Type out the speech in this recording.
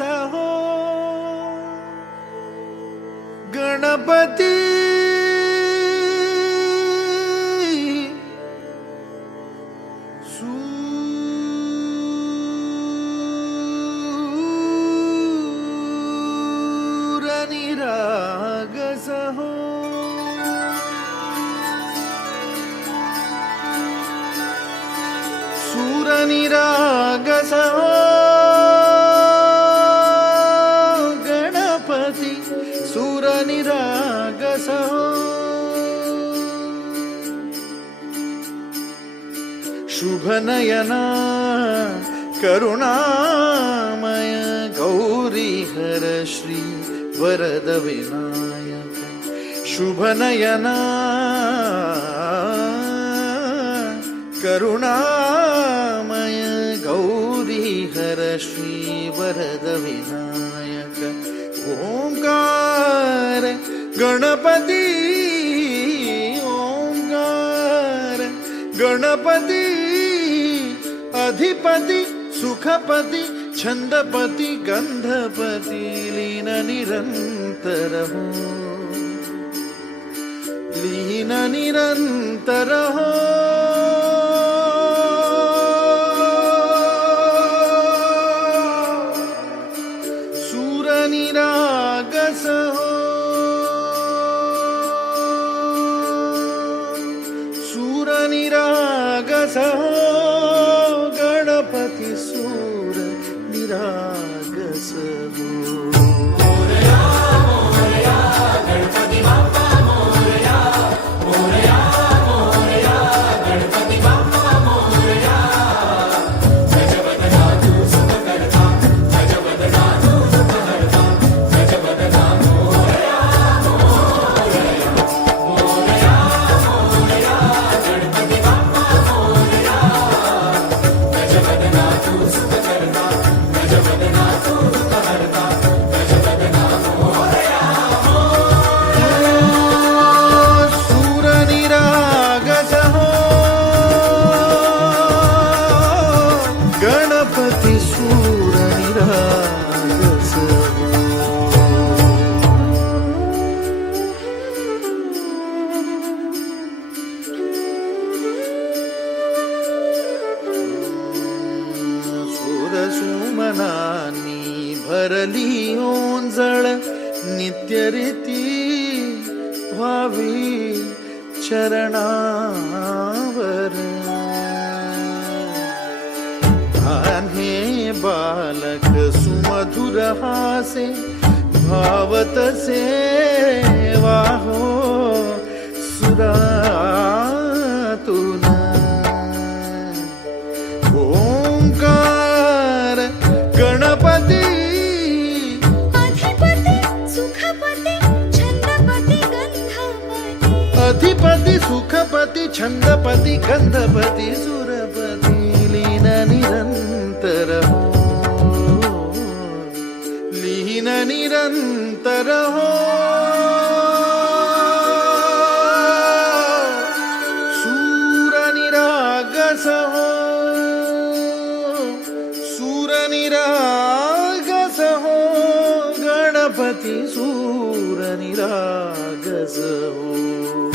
हो गणपती सूरनिरागस हो सूरनिरागस हो गणपती सूरनिरागस हो शुभनयना करुणामय गौरी हर श्री वरद विनायक शुभनयना करुणामय गौरी हर श्री वरद विनायक ओंकार गणपती ओंकार गणपती अधिपति सुखपति छंदपति गंधपति लीन निरंतर हो लीन निरंतर हो सूरनिरागस हो सूरनिरागस हो गणपति सूर निरागस हो मोरया मोरया गणपति बाप्पा मोरया मोरया मोरया गणपति बाप्पा मोरया गजवदना तू सुखकर्ता गजवदना तू सुखहर्ता गजवदना मोरया मोरया मोरया मोरया गणपति बाप्पा मोरया गजवदना तू सुखकर्ता गजवदना तू सुखहर्ता गजवदना मोरया सूरनिरागस हो गणपति सूरनिरागस हो सुमनानी भरली ओंजळ नित्यरीती व्हावी चरणावर आन्हे बालक सुमधुर हासे भावतसे वाहो सुरातून ओंकार गणपती अधिपति सुखपति छंदपति गंधपति अधिपति सुखपति छंदपति गंधपति सुरपति लीन निरंतर हो लीन निरंतर हो सूरनिरागस हो सूरनिरागस हो गणपति सूरनिरागस हो